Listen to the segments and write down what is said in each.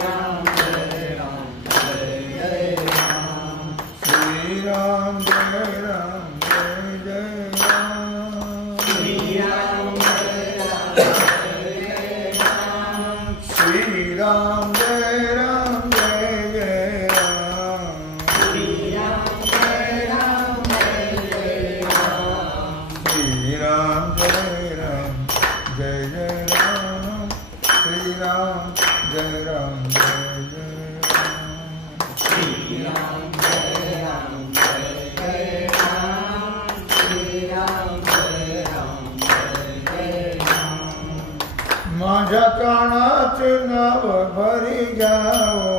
राम जय राम जय जय राम श्री राम जय राम जय जय राम श्री राम जय राम जय राम श्री राम जय राम जय जय राम श्री राम जय राम जय जय राम श्री राम जय राम जय जय राम श्री राम जय राम जय जय राम श्री राम जय राम जय जय राम श्री राम जय राम जय जय राम माझ्या कानाचे नाव भरी जाओ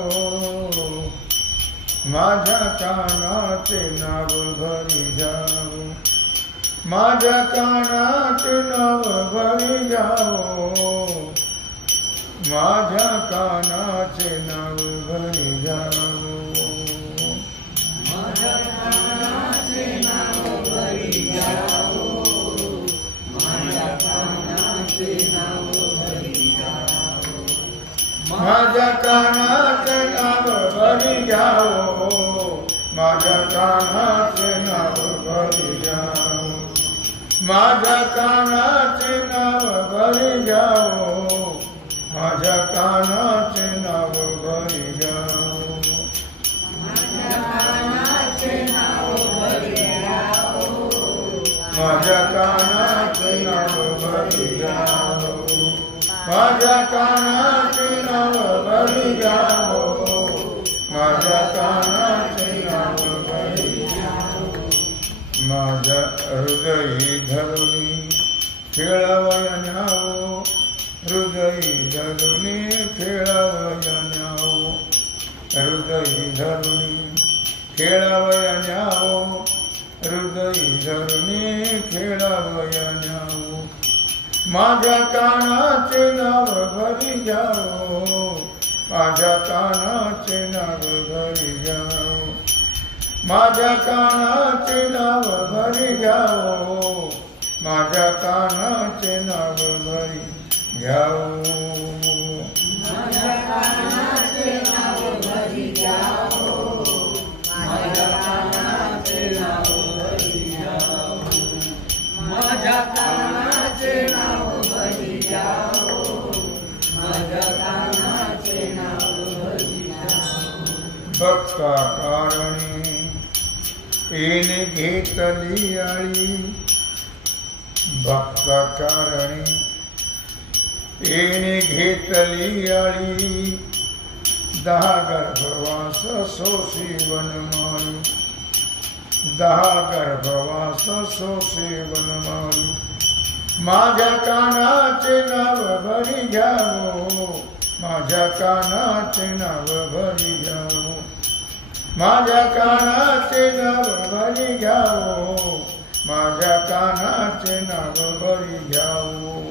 माझ्या कानाचे नाव भरी जाओ माझ्या कानाचे नाव भरी जाओ माझ्या कानाचे नाव भरी जाओ माझ्या कानाचे नाव भरी जाओ माझ्या कानाचे नाव भरी जाओ माझ्या कानाचे नाव भरी जाओ माझ्या कानाचे नाव भरी जाओ माझ्या कानाचे नाव भरी जाओ माझ्या कानाचे नाव भरी जाओ माझ्या कानाचे नाव भरी जाओ माझ्या कानाचे नाव भरी जाओ माझ्या कानाचे नाव भरी जाओ माझ्या कानाचे नाव भरी जाओ माझ्या हृदयी धरुणी खेळावया न्यावो हृदयी धरुणी खेळावया न्यावो हृदयी धरुणी खेळावया न्यावो हृदयी धरुणी खेळावया न्यावो माझ्या कानाचे नाव भरी जाओ माझ्या कानाचे नाव भरी जाओ माझ्या कानाचे नाव भरी जाओ माझ्या कानाचे नाव भरी जाओ माझ्या कानाचे नाव भरी जाओ माझ्या कानाचे नाव भरी जाओ माझ्या कानाचे नाव भरी जाओ माझ्या कानाचे नाव भरी जाओ भक्ता कारणी येणे घेतली आळी भक्ता कारणी येणे घेतली आळी 10 गर्भवास सोशी वनमाळी 10 गर्भवास सोशी वनमाळी माझ्या कानाचे नाव भरी जाओ माझ्या कानाचे नाव भरी जाओ माझ्या कानाचे नाव भरी जाओ माझ्या कानाचे नाव भरी जाओ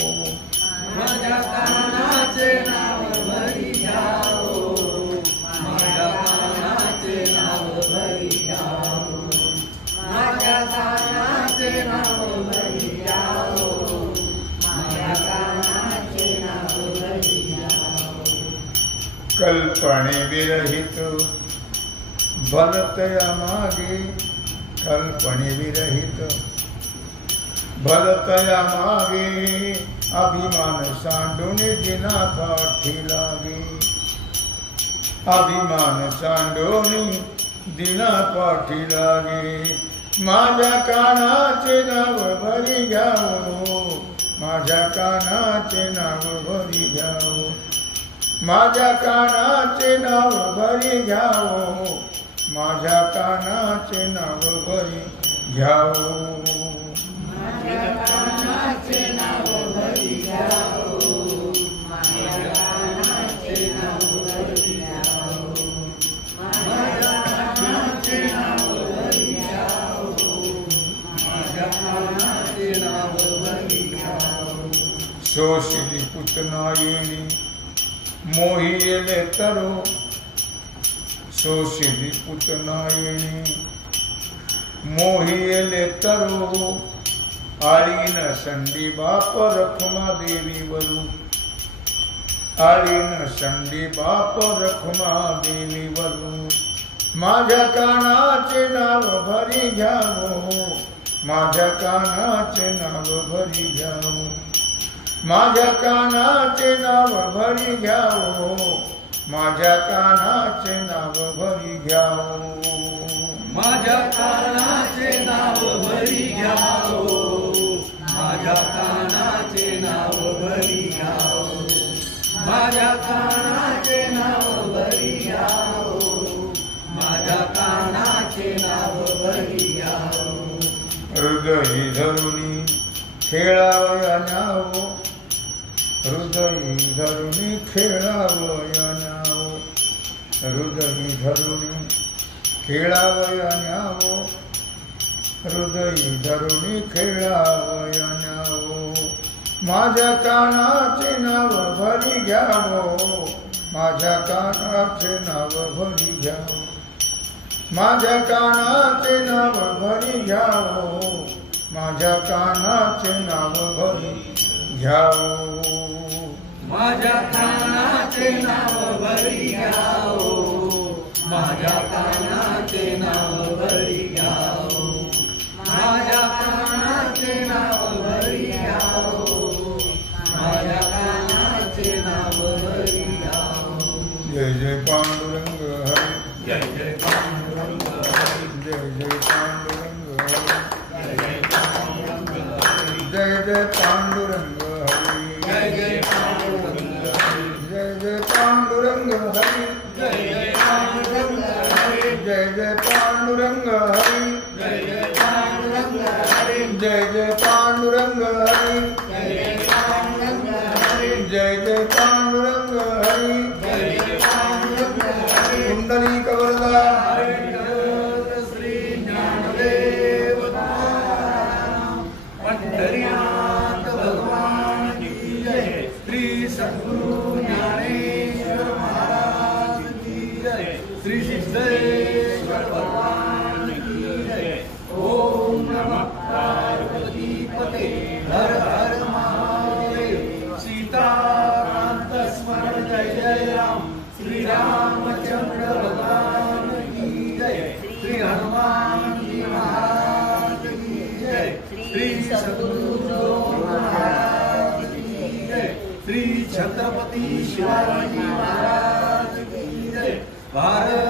माझ्या कानाचे नाव भरी जाओ माझ्या कानाचे नाव भरी जाओ माझ्या कानाचे नाव भरी जाओ माझ्या कानाचे नाव भरी जाओ कल्पने विरहित भलतया मागे कल्पने विरहित भलतया मागे अभिमान सांडून दिना पाठी लागे अभिमान सांडून दिना पाठी लागे माझ्या कानाचे नाव भरी जाओ माझ्या कानाचे नाव भरी जाओ माझ्या कानाचे नाव भरी जाओ माझ्या कानाचे नाव भरी जाओ माझ्या कानाचे नाव भरी जाओ माझ्या कानाचे नाव भरी जाओ माझ्या कानाचे नाव भरी जाओ माझ्या कानाचे नाव भरी जाओ शोषिली पुतना येणी मोहिले तरो शोषिली पुतना येणी मोहिले तरो आळीन संडी बाप रखुमा देवी वरू आळीन संडी बाप रखुमा देवी वरू माझ्या कानाचे नाव भरी घ्यावो माझ्या कानाचे नाव भरी घ्यावो माझ्या कानाचे नाव भरी घ्यावो माझ्या कानाचे नाव भरी घ्यावो माझ्या कानाचे नाव भरी घ्यावो माझ्या कानाचे नाव भरी घ्यावो माझ्या कानाचे नाव भरी घ्यावो माझ्या कानाचे नाव भरी घ्यावो हृदयी धरुणी खेळावया न्यावो हृदयी धरुणी खेळावया न्यावो हृदयी धरुणी खेळावया न्यावो हृदयी धरुणी खेळावया न्यावो माझ्या कानाचे नाव भरी घ्यावो माझ्या कानाचे नाव भरी घ्यावो माझ्या कानाचे नाव भरी घ्यावो माझ्या कानाचे नाव भरी घ्यावो माझ्या कानाचे नाव भरी घ्यावो माझ्या कानाचे नाव भरी घ्यावो माझ्या कानाचे नाव भरी घ्यावो माझ्या कानाचे नाव भरी घ्यावो जय जय पांडुरंग हरी जय जय पांडुरंग हरी जय जय पांडुरंग हरी जय जय पांडुरंग जय जय पांडुरंग हरी जय जय पांडुरंग हरी जय जय पांडुरंग हरी जय जय पांडुरंग हरी जय जय पांडुरंग हरी जय जय पांडुरंग हरी जय जय पांडुरंग हरी कुंडली कवरदा श्री ज्ञानदेव पंढरीनाथ भगवान की जय श्री सद्गुरु ज्ञानेश्वर महाराज की जय श्री सिद्धेश्वर भगवान की जय ओम नमः पार्वती पते हर हर महादेव सीताकांत स्मरण जय जय राम श्री रामचंद्र भगवान की जय श्री हनुमान जी महाराज की जय श्री सद्गुरु महाराज की जय श्री छत्रपति शिवाजी महाराज की जय भारत